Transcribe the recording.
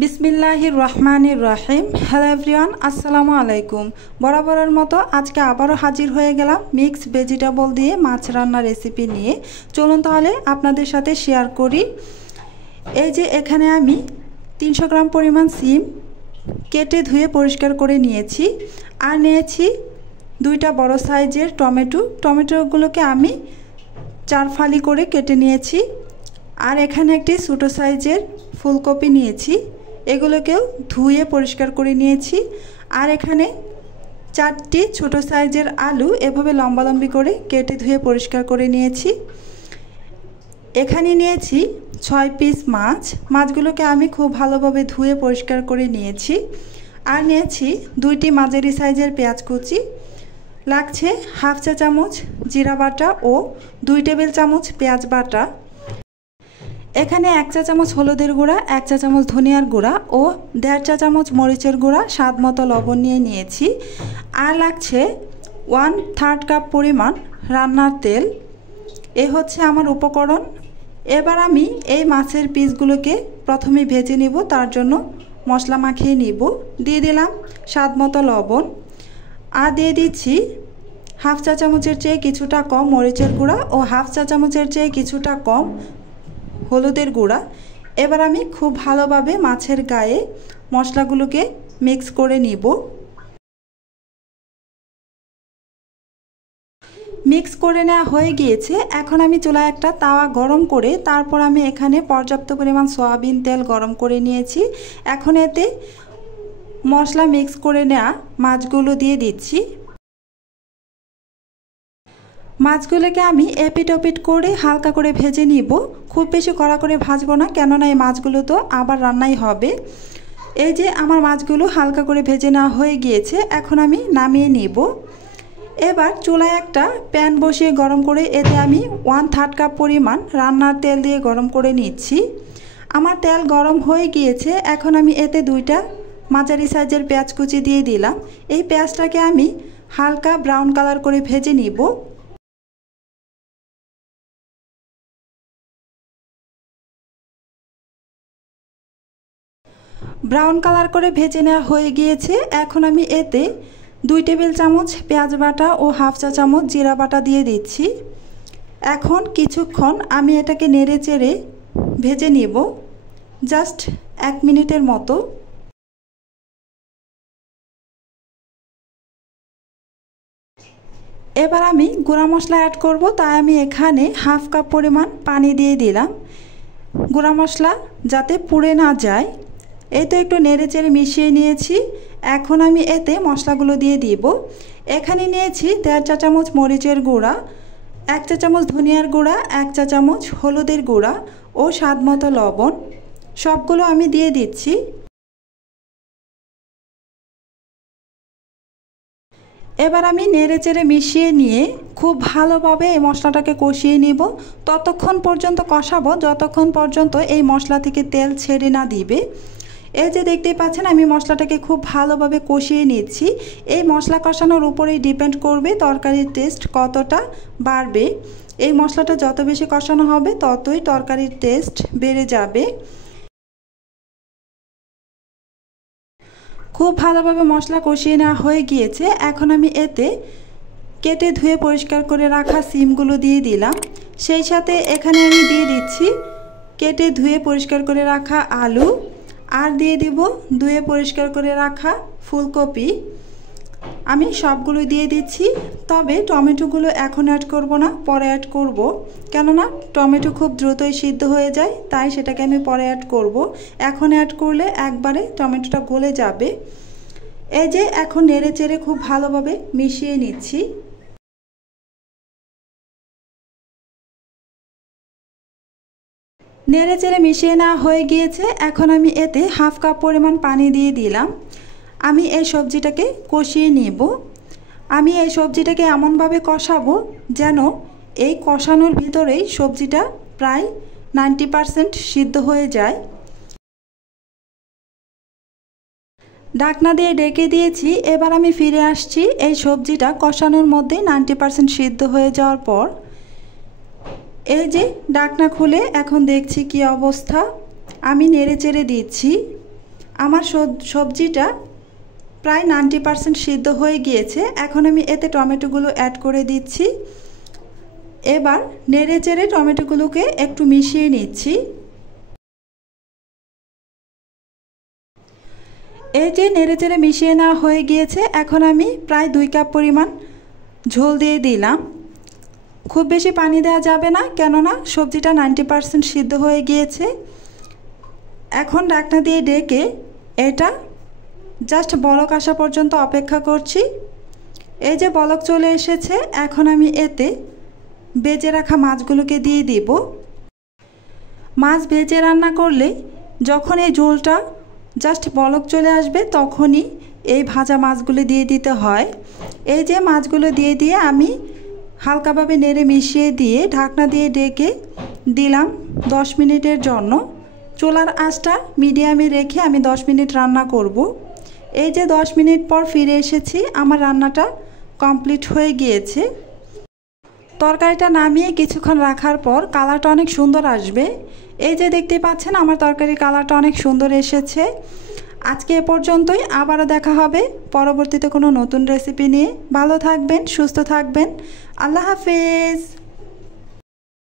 বিসমিল্লাহির রহমানির রহিম। Hello everyone, আসসালামু আলাইকুম। বরাবরের মতো আজকে আবারও হাজির হয়ে গেলাম মিক্সড ভেজিটেবল দিয়ে মাছ রান্নার রেসিপি নিয়ে। চলুন তাহলে আপনাদের সাথে শেয়ার করি। এই যে এখানে আমি 300 গ্রাম পরিমাণ সিম কেটে ধুয়ে পরিষ্কার করে নিয়েছি, আর নিয়েছি 2টা বড় সাইজের টমেটোগুলোকে আমি 4 ফালি করে কেটে নিয়েছি। আর এখানে একটি ছোটো সাইজের ফুলকপি নিয়েছি, এগুলোকেও ধুয়ে পরিষ্কার করে নিয়েছি। আর এখানে 4টি ছোটো সাইজের আলু এভাবে লম্বালম্বি করে কেটে ধুয়ে পরিষ্কার করে নিয়েছি। এখানে নিয়েছি 6 পিস মাছগুলোকে আমি খুব ভালোভাবে ধুয়ে পরিষ্কার করে নিয়েছি। আর নিয়েছি 2টি মাঝারি সাইজের পেঁয়াজ কুচি, লাগছে হাফ চা চামচ জিরা বাটা ও 2 টেবিল চামচ পেঁয়াজ বাটা। এখানে 1 চা চামচ হলুদের গুঁড়া, 1 চা চামচ ধনিয়ার গুঁড়া ও 1.5 চা চামচ মরিচের গুঁড়া, স্বাদ মতো লবণ নিয়ে নিয়েছি। আর লাগছে 1/3 কাপ পরিমাণ রান্নার তেল। এ হচ্ছে আমার উপকরণ। এবার আমি এই মাছের পিসগুলোকে প্রথমে ভেজে নিব, তার জন্য মশলা মাখিয়ে নিব। দিয়ে দিলাম স্বাদ মতো লবণ, আর দিয়ে দিচ্ছি হাফ চা চামচের চেয়ে কিছুটা কম মরিচের গুঁড়া ও হাফ চা চামচের চেয়ে কিছুটা কম হলুদের গুঁড়া। এবার আমি খুব ভালোভাবে মাছের গায়ে মশলাগুলোকে মিক্স করে নিব। মিক্স করে নেওয়া হয়ে গিয়েছে। এখন আমি চুলায় একটা তাওয়া গরম করে তারপর আমি এখানে পর্যাপ্ত পরিমাণ সয়াবিন তেল গরম করে নিয়েছি। এখন এতে মশলা মিক্স করে নেওয়া মাছগুলো দিয়ে দিচ্ছি। মাছগুলোকে আমি এপিট ওপিট করে হালকা করে ভেজে নিব, খুব বেশি কড়া করে ভাজবো না, কেননা এই মাছগুলো তো আবার রান্নাই হবে। এই যে আমার মাছগুলো হালকা করে ভেজে নেওয়া হয়ে গিয়েছে, এখন আমি নামিয়ে নিব। এবার চুলায় একটা প্যান বসিয়ে গরম করে এতে আমি 1/3 কাপ পরিমাণ রান্নার তেল দিয়ে গরম করে নিচ্ছি। আমার তেল গরম হয়ে গিয়েছে, এখন আমি এতে 2টা মাঝারি সাইজের পেঁয়াজ কুচি দিয়ে দিলাম। এই পেঁয়াজটাকে আমি হালকা ব্রাউন কালার করে ভেজে নিব। ব্রাউন কালার করে ভেজে নেওয়া হয়ে গিয়েছে। এখন আমি এতে 2 টেবিল চামচ পেঁয়াজ বাটা ও হাফ চা চামচ জিরা বাটা দিয়ে দিচ্ছি। এখন কিছুক্ষণ আমি এটাকে নেড়ে চেড়ে ভেজে নিব, জাস্ট 1 মিনিটের মতো। এবার আমি গুঁড়া মশলা অ্যাড করব, তাই আমি এখানে হাফ কাপ পরিমাণ পানি দিয়ে দিলাম, গুঁড়া মশলা যাতে পুড়ে না যায়। এই তো একটু নেড়ে চেড়ে মিশিয়ে নিয়েছি। এখন আমি এতে মশলাগুলো দিয়ে দিব। এখানে নিয়েছি 1.5 চা চামচ মরিচের গুঁড়া, 1 চা চামচ ধনিয়ার গুঁড়া, 1 চা চামচ হলুদের গুঁড়া ও স্বাদ মতো লবণ। সবগুলো আমি দিয়ে দিচ্ছি। এবার আমি নেড়ে চেড়ে মিশিয়ে নিয়ে খুব ভালোভাবে এই মশলাটাকে কষিয়ে নিব। ততক্ষণ পর্যন্ত কষাবো যতক্ষণ পর্যন্ত এই মশলা থেকে তেল ছেড়ে না দিবে। এই যে দেখতেই পাচ্ছেন আমি মশলাটাকে খুব ভালোভাবে কষিয়ে নিচ্ছি। এই মশলা কষানোর উপরেই ডিপেন্ড করবে তরকারির টেস্ট কতটা বাড়বে। এই মশলাটা যত বেশি কষানো হবে ততই তরকারির টেস্ট বেড়ে যাবে। খুব ভালোভাবে মশলা কষিয়ে নেওয়া হয়ে গিয়েছে। এখন আমি এতে কেটে ধুয়ে পরিষ্কার করে রাখা সিমগুলো দিয়ে দিলাম। সেই সাথে এখানে আমি দিয়ে দিচ্ছি কেটে ধুয়ে পরিষ্কার করে রাখা আলু, আর দিয়ে দিব ধুয়ে পরিষ্কার করে রাখা ফুলকপি। আমি সবগুলো দিয়ে দিচ্ছি, তবে টমেটোগুলো এখন অ্যাড করব না, পরে অ্যাড করব, কেননা টমেটো খুব দ্রুতই সিদ্ধ হয়ে যায়, তাই সেটাকে আমি পরে অ্যাড করব। এখন অ্যাড করলে একবারে টমেটোটা গলে যাবে। এই যে এখন নেড়ে চেড়ে খুব ভালোভাবে মিশিয়ে নিচ্ছি। নেড়ে চেড়ে মিশিয়ে নেওয়া হয়ে গিয়েছে। এখন আমি এতে হাফ কাপ পরিমাণ পানি দিয়ে দিলাম। আমি এই সবজিটাকে কষিয়ে নেব। আমি এই সবজিটাকে এমনভাবে কষাবো যেন এই কষানোর ভিতরেই সবজিটা প্রায় 90% সিদ্ধ হয়ে যায়। ঢাকনা দিয়ে ঢেকে দিয়েছি। এবার আমি ফিরে আসছি এই সবজিটা কষানোর মধ্যে 90% সিদ্ধ হয়ে যাওয়ার পর। এই যে ঢাকনা খুলে এখন দেখছি কি অবস্থা। আমি নেড়ে চেড়ে দিচ্ছি। আমার সবজিটা প্রায় 90% সিদ্ধ হয়ে গিয়েছে। এখন আমি এতে টমেটোগুলো অ্যাড করে দিচ্ছি। এবার নেড়ে চেড়ে টমেটোগুলোকে একটু মিশিয়ে নিচ্ছি। এই যে নেড়ে চেড়ে মিশিয়ে নেওয়া হয়ে গিয়েছে, এখন আমি প্রায় 2 কাপ পরিমাণ ঝোল দিয়ে দিলাম। খুব বেশি পানি দেওয়া যাবে না, কেননা সবজিটা 90% সিদ্ধ হয়ে গিয়েছে। এখন ঢাকনা দিয়ে ঢেকে এটা জাস্ট বলক আসা পর্যন্ত অপেক্ষা করছি। এই যে বলক চলে এসেছে, এখন আমি এতে ভেজে রাখা মাছগুলোকে দিয়ে দিব। মাছ ভেজে রান্না করলে যখন এই ঝোলটা জাস্ট বলক চলে আসবে তখনই এই ভাজা মাছগুলো দিয়ে দিতে হয়। এই যে মাছগুলো দিয়ে আমি হালকাভাবে নেড়ে মিশিয়ে দিয়ে ঢাকনা দিয়ে ঢেকে দিলাম 10 মিনিটের জন্য। চুলার আঁচটা মিডিয়ামে রেখে আমি 10 মিনিট রান্না করব। এই যে 10 মিনিট পর ফিরে এসেছি, আমার রান্নাটা কমপ্লিট হয়ে গিয়েছে। তরকারিটা নামিয়ে কিছুক্ষণ রাখার পর কালারটা অনেক সুন্দর আসবে। এই যে দেখতে পাচ্ছেন আমার তরকারির কালারটা অনেক সুন্দর এসেছে। আজকে এ পর্যন্তই, আবারও দেখা হবে পরবর্তীতে কোনো নতুন রেসিপি নিয়ে। ভালো থাকবেন, সুস্থ থাকবেন। আল্লাহ হাফেজ।